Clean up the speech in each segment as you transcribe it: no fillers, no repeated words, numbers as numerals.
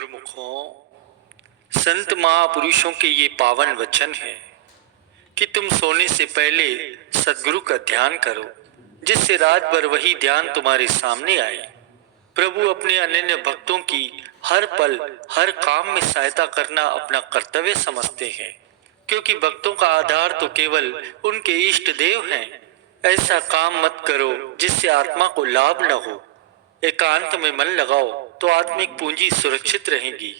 गुरुमुखों, संत महापुरुषों के ये पावन वचन है कि तुम सोने से पहले सद्गुरु का ध्यान करो, जिससे रात भर वही ध्यान तुम्हारे सामने आए। प्रभु अपने अनन्य भक्तों की हर पल हर काम में सहायता करना अपना कर्तव्य समझते हैं, क्योंकि भक्तों का आधार तो केवल उनके इष्ट देव हैं। ऐसा काम मत करो जिससे आत्मा को लाभ न हो। एकांत में मन लगाओ तो आत्मिक पूंजी सुरक्षित रहेगी।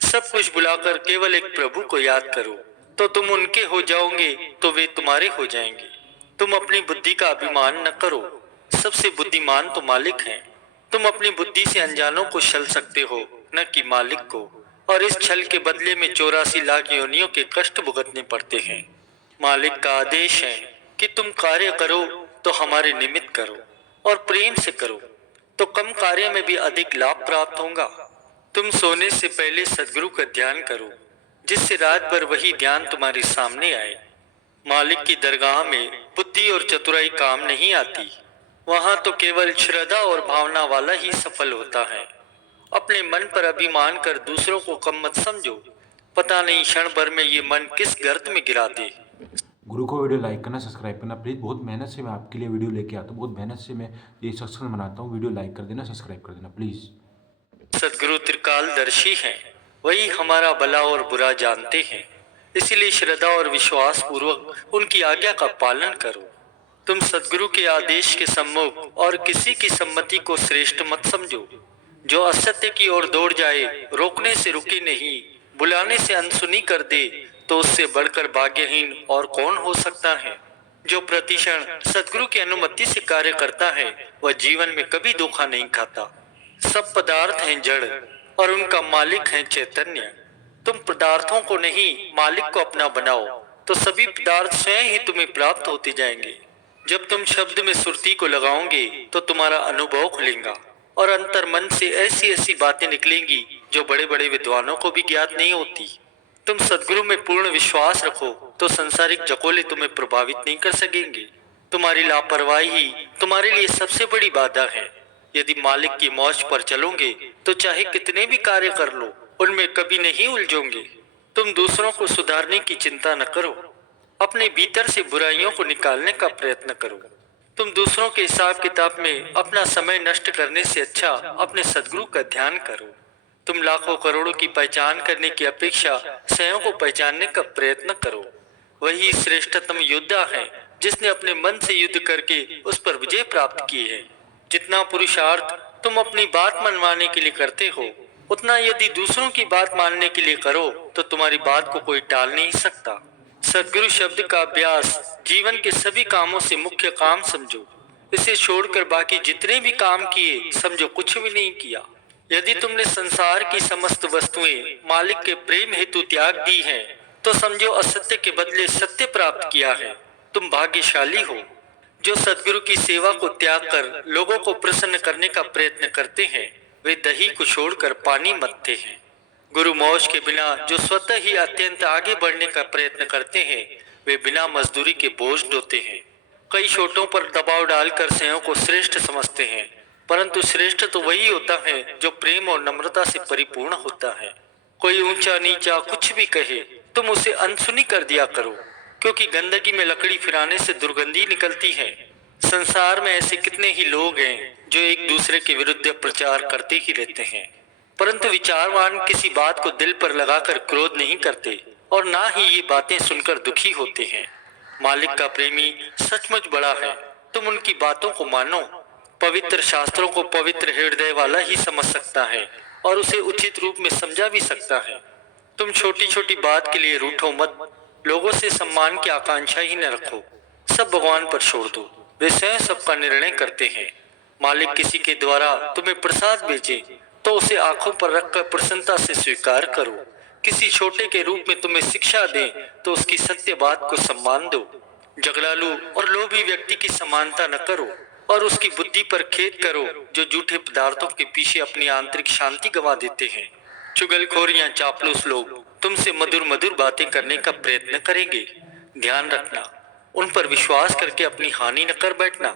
सब कुछ भुलाकर केवल एक प्रभु को याद करो, तो तुम उनके हो जाओगे तो वे तुम्हारे हो जाएंगे। तुम अपनी बुद्धि का अभिमान न करो, सबसे बुद्धिमान तो मालिक हैं। तुम अपनी बुद्धि से अनजानों को छल सकते हो, न कि मालिक को, और इस छल के बदले में 84 लाख योनियों के कष्ट भुगतने पड़ते हैं। मालिक का आदेश है कि तुम कार्य करो तो हमारे निमित्त करो, और प्रेम से करो तो कम कार्य में भी अधिक लाभ प्राप्त होगा। तुम सोने से पहले सद्गुरु का ध्यान करो, जिससे रात भर वही ध्यान तुम्हारे सामने आए। मालिक की दरगाह में बुद्धि और चतुराई काम नहीं आती, वहां तो केवल श्रद्धा और भावना वाला ही सफल होता है। अपने मन पर अभिमान कर दूसरों को कम मत समझो, पता नहीं क्षण भर में ये मन किस गर्त में गिरा दे। गुरु को वीडियो लाइक करना, सब्सक्राइब करना प्लीज़। बहुत मेहनत से मैं आपके लिए वीडियो लेके आता हूँ, बहुत मेहनत से मैं ये सत्संग बनाता हूँ। वीडियो लाइक कर देना, सब्सक्राइब कर देना प्लीज़। सद्गुरु त्रिकालदर्शी हैं, वही हमारा भला और बुरा जानते हैं। इसीलिए श्रद्धा और विश्वास पूर्वक उनकी आज्ञा का पालन करो। तुम सद्गुरु के आदेश के सम्मुख और किसी की सम्मति को श्रेष्ठ मत समझो। जो असत्य की ओर दौड़ जाए, रोकने से रुके नहीं, बुलाने से अनसुनी कर दे, तो उससे बढ़कर भाग्यहीन और कौन हो सकता है। जो प्रतिक्षण सद्गुरु की अनुमति से कार्य करता है, वह जीवन में कभी धोखा नहीं खाता। सब पदार्थ हैं जड़ और उनका मालिक है चैतन्य। तुम पदार्थों को नहीं, मालिक को अपना बनाओ, तो सभी पदार्थ स्वयं ही तुम्हें प्राप्त होते जाएंगे। जब तुम शब्द में सुरती को लगाओगे तो तुम्हारा अनुभव खुलेगा और अंतर मन से ऐसी ऐसी बातें निकलेंगी जो बड़े बड़े विद्वानों को भी ज्ञात नहीं होती। तुम सद्गुरु में पूर्ण विश्वास रखो तो संसारिक जकोले तुम्हें प्रभावित नहीं कर सकेंगे। तुम्हारी लापरवाही ही तुम्हारे लिए सबसे बड़ी बाधा है। यदि मालिक की मौज पर चलोगे तो चाहे कितने भी कार्य कर लो, उनमें कभी नहीं उलझोगे। तुम दूसरों को सुधारने की चिंता न करो, अपने भीतर से बुराइयों को निकालने का प्रयत्न करो। तुम दूसरों के हिसाब किताब में अपना समय नष्ट करने से अच्छा अपने सद्गुरु का ध्यान करो। तुम लाखों करोड़ों की पहचान करने की अपेक्षा स्वयं को पहचानने का प्रयत्न करो। वही श्रेष्ठतम योद्धा है जिसने अपने मन से युद्ध करके उस पर विजय प्राप्त की है। जितना पुरुषार्थ तुम अपनी बात मनवाने के लिए करते हो, उतना यदि दूसरों की बात मानने के लिए करो तो तुम्हारी बात को कोई टाल नहीं सकता। सद्गुरु शब्द का अभ्यास जीवन के सभी कामों से मुख्य काम समझो। इसे छोड़कर बाकी जितने भी काम किए समझो कुछ भी नहीं किया। यदि तुमने संसार की समस्त वस्तुएं मालिक के प्रेम हेतु त्याग दी हैं, तो समझो असत्य के बदले सत्य प्राप्त किया है। तुम भाग्यशाली हो। जो सद्गुरु की सेवा को त्याग कर लोगों को प्रसन्न करने का प्रयत्न करते हैं, वे दही को छोड़कर पानी मथते हैं। गुरु मौज के बिना जो स्वतः ही अत्यंत आगे बढ़ने का प्रयत्न करते हैं, वे बिना मजदूरी के बोझ ढोते हैं। कई छोटों पर दबाव डालकर स्वयं को श्रेष्ठ समझते हैं, परंतु श्रेष्ठ तो वही होता है जो प्रेम और नम्रता से परिपूर्ण होता है। कोई ऊंचा नीचा कुछ भी कहे, तुम उसे अनसुनी कर दिया करो, क्योंकि गंदगी में लकड़ी फिराने से दुर्गंधी निकलती है। संसार में ऐसे कितने ही लोग हैं जो एक दूसरे के विरुद्ध प्रचार करते ही रहते हैं, परंतु विचारवान किसी बात को दिल पर लगाकर क्रोध नहीं करते और ना ही ये बातें सुनकर दुखी होते हैं। मालिक का प्रेमी सचमुच बड़ा है, तुम उनकी बातों को मानो। पवित्र शास्त्रों को पवित्र हृदय वाला ही समझ सकता है और उसे उचित रूप में समझा भी सकता है। तुम छोटी छोटी बात के लिए रूठो मत, लोगों से सम्मान की आकांक्षा ही न रखो। सब भगवान पर छोड़ दो, वे स्वयं सबका निर्णय करते हैं। मालिक किसी के द्वारा तुम्हें प्रसाद भेजे तो उसे आंखों पर रखकर प्रसन्नता से स्वीकार करो। किसी छोटे के रूप में तुम्हें शिक्षा दे तो उसकी सत्य बात को सम्मान दो। झगड़ालू और लोभी व्यक्ति की समानता न करो और उसकी बुद्धि पर खेद करो जो झूठे पदार्थों के पीछे अपनी आंतरिक शांति गंवा देते हैं। चुगलखोर या चापलूस लोग तुमसे मधुर मधुर बातें करने का प्रयत्न करेंगे। ध्यान रखना, उन पर विश्वास करके अपनी हानि न कर बैठना।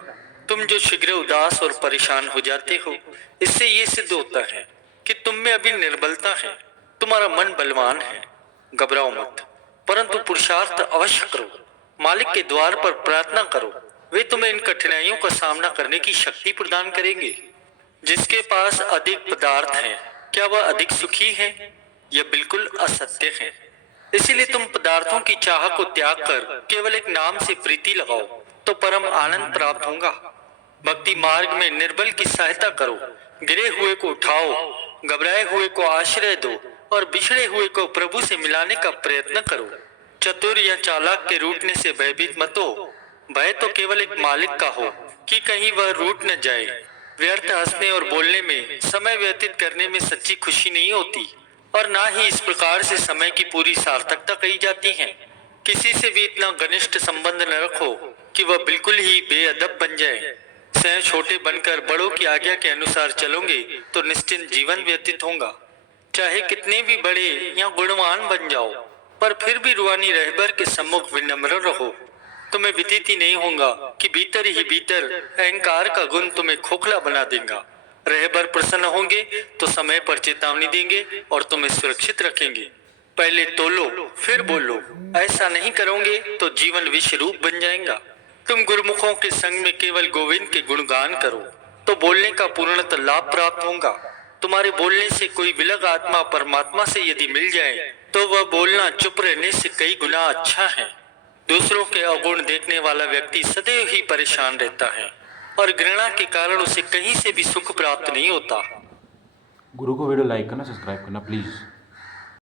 तुम जो शीघ्र उदास और परेशान हो जाते हो, इससे ये सिद्ध होता है कि तुम में अभी निर्बलता है। तुम्हारा मन बलवान है, घबराओ मत, परंतु पुरुषार्थ अवश्य करो। मालिक के द्वार पर प्रार्थना करो, वे तुम्हें इन कठिनाइयों का सामना करने की शक्ति प्रदान करेंगे। जिसके पास अधिक पदार्थ हैं, क्या वह अधिक सुखी है? यह बिल्कुल असत्य है। इसीलिए तुम पदार्थों की चाह को त्याग कर केवल एक नाम से प्रीति लगाओ तो परम आनंद प्राप्त होगा। भक्ति मार्ग में निर्बल की सहायता करो, गिरे हुए को उठाओ, घबराए हुए को आश्रय दो और बिछड़े हुए को प्रभु से मिलाने का प्रयत्न करो। चतुर या चालाक के रूठने से भयभीत मत हो। भय तो केवल एक मालिक का हो कि कहीं वह रूठ न जाए। व्यर्थ हंसने और बोलने में, समय व्यतीत करने में सच्ची खुशी नहीं होती और ना ही इस प्रकार से समय की पूरी सार्थकता कही जाती है। किसी से भी इतना घनिष्ठ संबंध न रखो कि वह बिल्कुल ही बेअदब बन जाए। स्वयं छोटे बनकर बड़ों की आज्ञा के अनुसार चलोगे तो निश्चिंत जीवन व्यतीत होगा। चाहे कितने भी बड़े या गुणवान बन जाओ, पर फिर भी रूहानी रहबर के सम्मुख विनम्र रहो। तुम्हें विदित ही नहीं होगा कि भीतर ही भीतर अहंकार का गुण तुम्हें खोखला बना देगा। रहबर प्रसन्न होंगे तो समय पर चेतावनी देंगे और तुम्हें सुरक्षित रखेंगे। पहले तोलो फिर बोलो, ऐसा नहीं करोगे तो जीवन विष रूप बन जाएगा। तुम गुरुमुखों के संग में केवल गोविंद के गुणगान करो तो बोलने का पूर्णतः लाभ प्राप्त होगा। तुम्हारे बोलने से कोई विलग आत्मा परमात्मा से यदि मिल जाए तो वह बोलना चुप रहने से कई गुना अच्छा है। दूसरों के अवगुण देखने वाला व्यक्ति सदैव ही परेशान रहता है और घृणा के कारण उसे कहीं से भी सुख प्राप्त नहीं होता। गुरु को वीडियो लाइक करना, सब्सक्राइब करना प्लीज़।